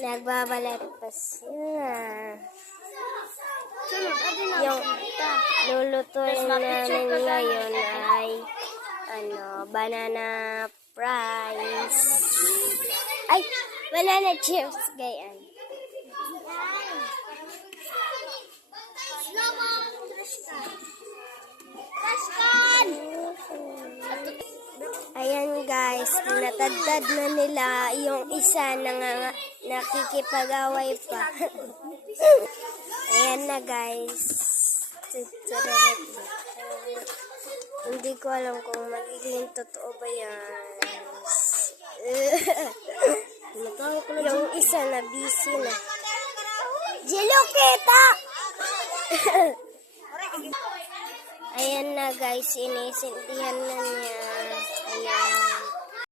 Nagbabalat pa sila. Yung lulutuin namin ngayon ay banana fries. Ay, banana chips, gayan. Ayan guys, natadtad na nila yung isa na nakikipag-away pa. Ayan na guys. Hindi ko alam kung magiging totoo ba yan. Yung isa na busy na. Jello kita! Ayan na guys, inisintihan na niya.